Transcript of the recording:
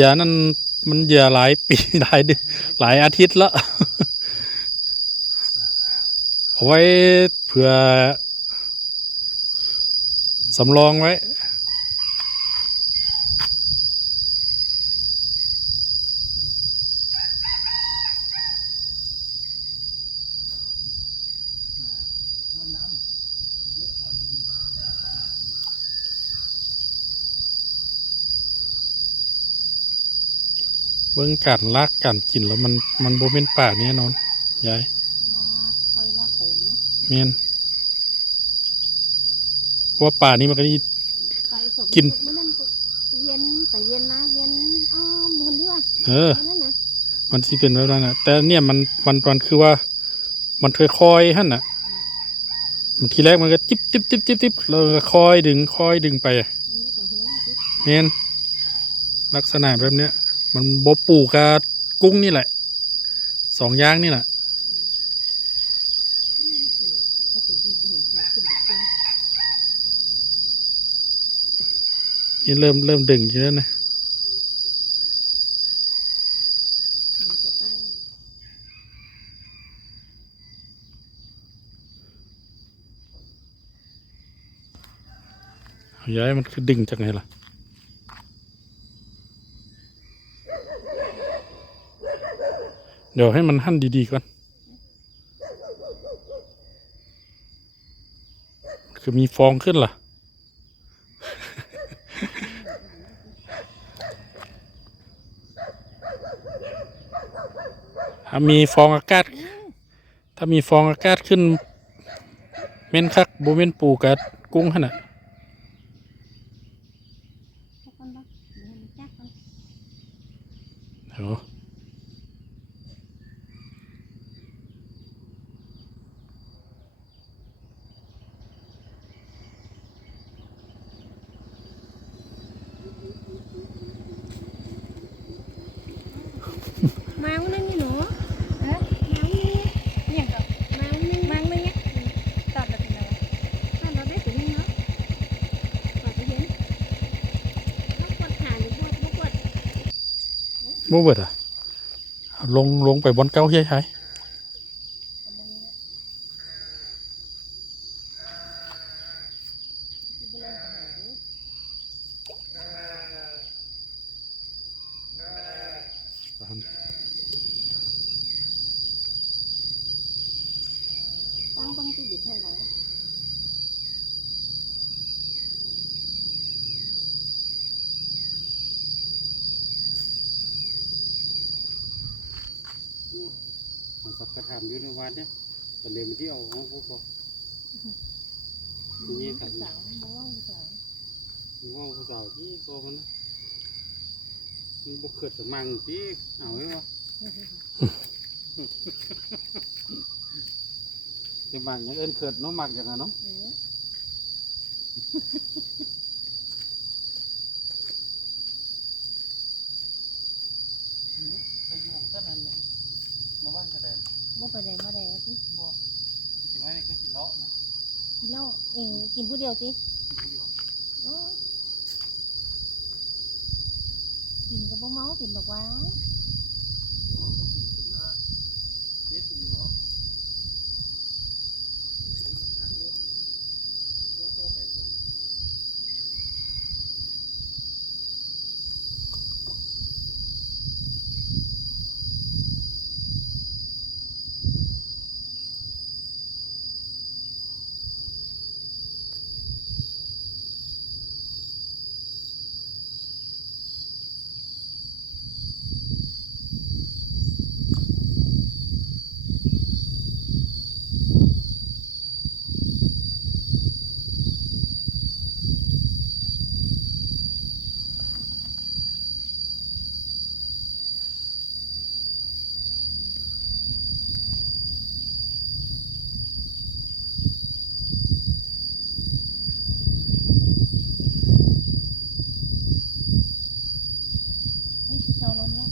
ยานั่นมันเหยื่อหลายปี หลายเดือนหลายอาทิตย์แล้วเอาไว้เผื่อสำรองไว้เบิ่งการลากการกินแล้วมันโบเป็นป่าแน่นอนยายคอยลากไปนะ เมียนเพราะว่าป่านี้มันก็นี่ไปสมกิน มื้อนั้นเวียนไปเวียนมาเวียนอ้อมคนที่ว่านั่นนะ มันสิเป็นแบบนั้นนะแต่เนี่ยมันคือว่ามันค่อยๆหั่นน่ะมันทีแรกมันก็จิ๊บจิ๊บจิ๊บจิ๊บจิ๊บแล้วก็คอยดึงไปเมียนลักษณะแบบเนี้ยมันบปลูกกับกุ้งนี่แหละสองอย่างนี่แหละนี่เริ่มดึงอยู่แล้วนะย้ายมันคือดึงจากไหนล่ะเดี๋ยวให้มันหั่นดีๆก่อนคือมีฟองขึ้นล่ะ ถ้ามีฟองอากาศขึ้นเม่นคักโบเม่นปูกับกุ้งขนาดเดี๋ยวมาวันนั้นนี่หนูมาวันนี้อย่างกับมาวันนี้มาวันนี้ตอบแบบไหนถ้าเราได้ถึงนี่เนาะกว่าจะเห็นเขาปวดขาหรือปวดปวด โบเบิดอ่ะลงไปบนเก้าใช่ต้องติดเท่าไหร่มันสับกระถางอยู่ในวันเนี่ยตอนเรียนที่เอาของพวกเขาที่นี่ถัง สาวบ้องสาว ว่าผู้สาวที่โกมันมันบุกเกิดมังที่เอาไว้วะจะมังอย่างเอ็นเกิดน้องมักอย่างไงน้องไปอยู่ของท่านนั้นมาว่างกระเด็น บ่ไปไหนมาไหนวะสิ บ่ถึงแม้นี่คือกินเลาะนะ กินเหล้าเองกินผู้เดียวสิ กินผู้เดียว กินกับบ่เมากินดอกว่าเฮ้ยเจ้าลมแล้ว